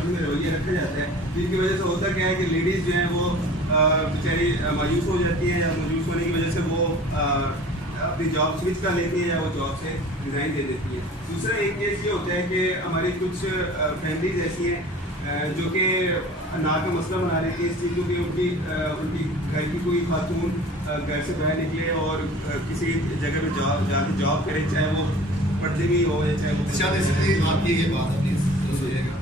Department में रवैया रखा जाता है, जिसकी वजह से होता क्या है कि लेडीज़ जो हैं वो बेचारी मायूस हो जाती हैं, या मायूस होने की वजह से वो अपनी जॉब स्विच कर लेती हैं या वो जॉब से रिज़ाइन दे देती हैं। दूसरा एक केस ये होता है कि हमारी कुछ फैमिलीज ऐसी हैं जो कि अनाज का मसला बना रही थी इस चीज़ को कि उनकी घर की कोई खातून घर से बाहर निकले और किसी जगह पे जाके जॉब करे, चाहे वो पर्दे में हो या चाहे वो। आपकी ये बात अपनी सुनिएगा,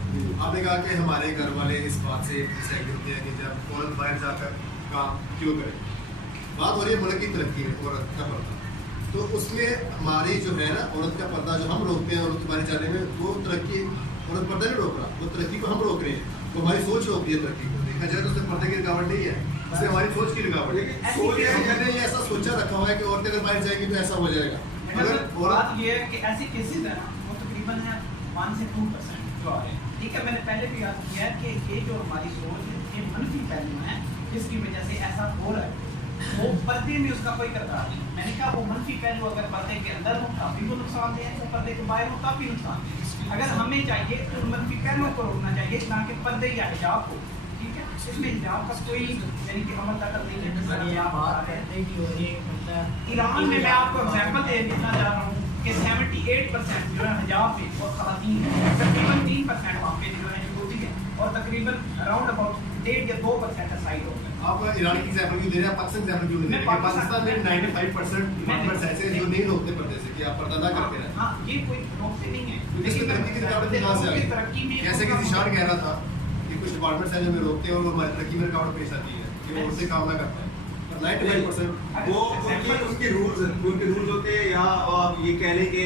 आपने कहा कि हमारे घर वाले इस बात से सहमत होते हैं कि जब औरत बाहर जाकर काम क्यों करे। बात हो रही है मुल्क की तरक्की में, औरत का पर्दा, तो उसमें हमारी जो है ना औरत का पर्दा जो हम रोकते हैं औरत बाहर जाने में, वो तरक्की औरत पर्दा नहीं रोक रहा, वो तरक्की को हम रोक रहे हैं। तो हमारी सोच रोक रही है तरक्की को। देखा जाए तो उसमें पर्दे की रुकावट नहीं है, उसमें हमारी सोच की रुकावट है। हमने ये ऐसा सोचा रखा हुआ है कि औरतें अगर बाहर जाएंगी तो ऐसा हो जाएगा। मगर बात ये है कि ऐसे केसेस है ना, वो तकरीबन है 1 से 2% जो आ रहे हैं। ठीक है, मैंने पहले भी याद किया है कि ये जो हमारी सोच है ये मनफी पहलू है जिसकी वजह से ऐसा हो रहा है। वो पर्दे में उसका कोई किरदार नहीं। मैंने कहा वो मनफी पहलू अगर पर्दे के अंदर हो तभी वो नुकसान दे, वो पर्दे के बाहर हो तभी नुकसान दे। अगर हमें चाहिए तो मनफी पहलुओं को रोकना चाहिए, ना कि पर्दे या हिजाब को। ठीक है, इसमें हिजाब का कोई यानी कि अमल दखल नहीं है। ईरान में मैं आपको एग्जाम्पल देना चाह रहा हूँ कि 78% जो है हिजाब में और खवातीन है, तकरीबन 3% वहाँ पे जो है यहूदी है, और तकरीबन अराउंड अबाउट 1.5 या 2% साइड हो गए। आप ईरान की एग्जांपल क्यों दे रहे हैं, पाकिस्तान एग्जांपल क्यों नहीं दे रहे? पाकिस्तान में 95% ऐसे जो नहीं रोकते पर्दे से कि आप पर्दा ना करते हैं। हाँ, ये कोई रोकते नहीं है। इसमें तरक्की की रुकावट कहाँ से आ गई? जैसे कि निशान कह रहा था कि कुछ डिपार्टमेंट्स हैं जो हमें रोकते हैं और वो हमारी तरक्की में रुकावट पेश आती है कि वो उससे काम ना करता है। 95% वो उनके रूल्स होते हैं, या आप ये कह लें कि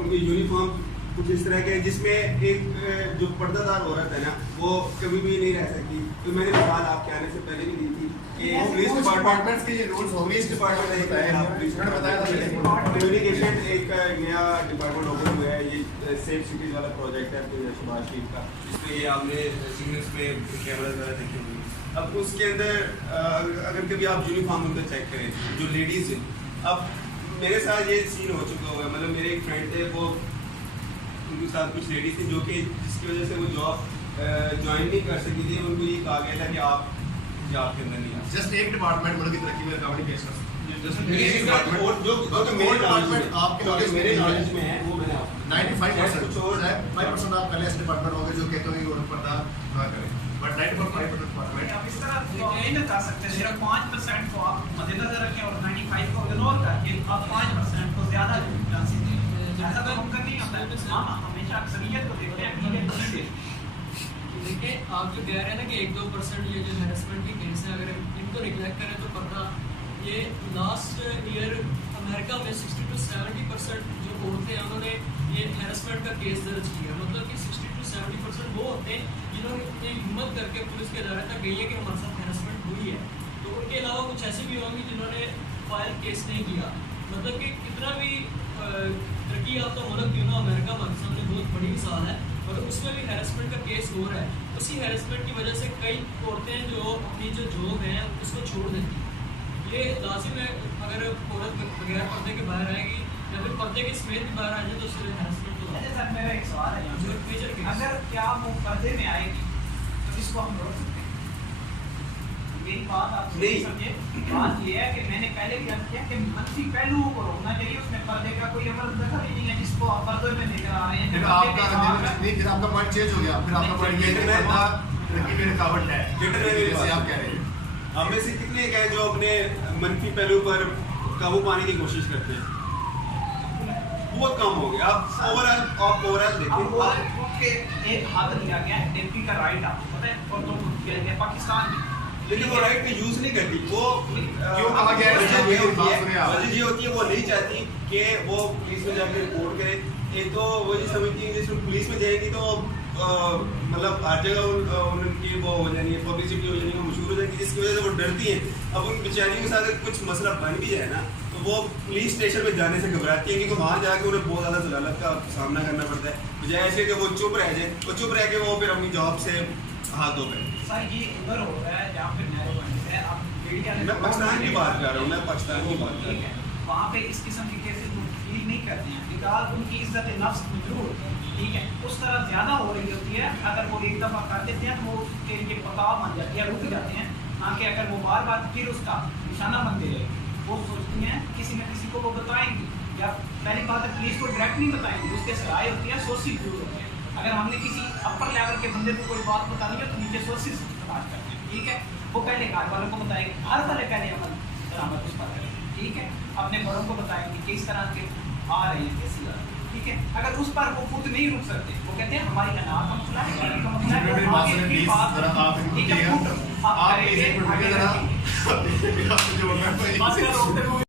उनके यूनिफॉर्म कुछ इस तरह के जिसमें एक जो पर्दादार औरत है ना वो कभी भी नहीं रह सकती। तो मैंने मिसाल आपके आने से पहले भी दी थी कि पुलिस डिपार्टमेंट्स के ये रूल्स होंगे। इस डिपार्टमेंट ने बताया था कम्युनिकेशन एक नया डिपार्टमेंट ओपन हुआ है, ये सेफ सिटीज वाला प्रोजेक्ट है शहबाज शरीफ का, जिसमें ये आपने सिग्नल्स में कैमरा वगैरह देखे होंगे। अब उसके अंदर अगर कभी आप यूनिफॉर्म उनका चेक करें जो लेडीज़ हैं, अब मेरे साथ ये सीन हो चुका हुआ है, मतलब मेरे एक फ्रेंड थे, वो उनके साथ कुछ लेडीज थी जो कि जिसकी वजह से वो जॉब ज्वाइन नहीं कर सकी थी। उनको ये कहा गया था कि आप जॉब के अंदर नहीं आ सकते। जस्ट एक डिपार्टमेंट मुल्क की तरक्की में रुकावट पेश कर सकते हैं। जो मेरे डिपार्टमेंट आपके मेरे नॉलेज में है वो मैंने 95% 5% आप पहले ऐसे डिपार्टमेंट होंगे जो कहते हैं कि पर्दा ना करें, बट 95% डिपार्टमेंट आप इस तरह नहीं बता सकते। सिर्फ 5% को आप मद्देनजर रखें और 95 को इग्नोर करके आप 5% को ज्यादा चांसेस दें, ऐसा तो मुमकिन नहीं होता है। हाँ, हमेशा अक्सरियत को देखते हैं, अक्सरियत नहीं देखते। देखिए, आप जो कह रहे हैं ना कि 1-2% ये जो हैरेसमेंट की केस है, अगर इनको निगलेक्ट करें तो पर्दा, ये लास्ट ईयर अमेरिका में 60 to 70% जो औरतें हैं उन्होंने ये हैरेसमेंट का केस दर्ज किया। मतलब कि 60 to 70% वो होते हैं जिन्होंने हिम्मत करके पुलिस के इदारे तक गई है कि हमारे साथ हैरेसमेंट हुई है। तो उनके अलावा कुछ ऐसे भी होंगे जिन्होंने फाइल केस नहीं किया। मतलब कि कितना भी तरक्की याफ्ता मुल्क क्यों ना अमेरिका में सामने बहुत बड़ी मिसाल है, और उसमें भी हैरेसमेंट का केस हो रहा है। उसी हैरेसमेंट की वजह से कई औरतें जो अपनी जो जॉब है उसको छोड़ देती हैं। ये लाजिम है, अगर औरत बगैर पर्दे के बाहर आएगी या फिर पर्दे के समेत भी बाहर आ जाए तो उससे हैरेसमेंट तो अच्छा सर, मेरा एक सवाल है यहाँ पे, अगर क्या वो पर्दे में आएगी तो इसको हम रोक सकते हैं? मेरी बात आप नहीं समझे। बात ये है कि मैंने पहले भी अर्ज किया कि मनफी पहलुओं को रोकना चाहिए, उसमें पर्दे का कोई अमल दखल ही नहीं है जिसको आप पर्दे में लेकर आ रहे हैं। फिर आपका पॉइंट चेंज हो गया, फिर आपका पॉइंट ये है तरक्की में रुकावट है जैसे आप कह रहे हैं। हम में से कितने हैं जो अपने मनफी पहलू पर काबू पाने की कोशिश करते हैं? बहुत कम हो गया। आप ओवरऑल देखिए, एक हद लिया गया है एमपी का राइट, आपको पता है, और तो किया गया पाकिस्तान में, लेकिन वो राइट का यूज नहीं करती। वो क्यों कहा गया है? वजह ये होती है वो नहीं चाहती कि वो पुलिस में जाकर रिपोर्ट करे। एक तो वो ये समझती है जैसे पुलिस में जाएगी तो मतलब हर जगह उनकी वो हो जानी है, पब्लिसिटी हो जानी है, मशहूर हो जाएगी, जिसकी वजह से वो डरती हैं। अब उन बेचारियों के साथ कुछ मसला बन भी जाए ना तो वो पुलिस स्टेशन में जाने से घबराती हैं, क्योंकि वहाँ जाके उन्हें बहुत ज़्यादा जलालत का सामना करना पड़ता है, बजाय ऐसे कि वो चुप रह जाए। वो चुप रह के वो फिर अपनी जॉब से हाथ धो गए। सर ये उधर हो रहा है जहाँ पे नैरो बंद है। अब मीडिया ने मैं पाकिस्तान की बात कर रहा हूँ, मैं पाकिस्तान की बात कर रहा हूँ। वहाँ पे इस किस्म की केसेस तब्दील नहीं करते हैं, बिकॉज उनकी इज्जत नफ्स मजरूर होती है, ठीक है, उस तरह ज़्यादा हो रही होती है। अगर वो एक दफ़ा कर देते हैं तो वो उसके लिए पकाव बन जाती है, रुक जाते हैं, ताकि अगर वो बार बार फिर उसका निशाना बनते रहे, वो सोचती हैं किसी न किसी को वो बताएंगी, या पहली बात है पुलिस को डायरेक्ट नहीं बताएंगे, उसके सराय होती है, सोर्सेज यूज होते हैं। अगर हमने किसी अपर लेवल के बंदे को कोई बात बतानी है तो नीचे सोर्सेज तलाश करते हैं, ठीक है, वो पहले घर वालों को बताएंगे, हर वाले पहले अमल दरामद उस पर करेंगे, ठीक है, अपने बड़ों को बताएंगे कि इस तरह के आ रहे हैं कैसी बात, ठीक है। अगर उस पर वो खुद नहीं रुक सकते, वो कहते हैं हमारी अनाथ का मसला है, गाड़ी का मसला है, मेरी वो बात आगे सुनिए की प्लीज, बात, जरा आप इनको ठीक है, clear- खुद आप आप करेंगे, इस आगे जरा रखेंगे। आप जो मैं बस करो,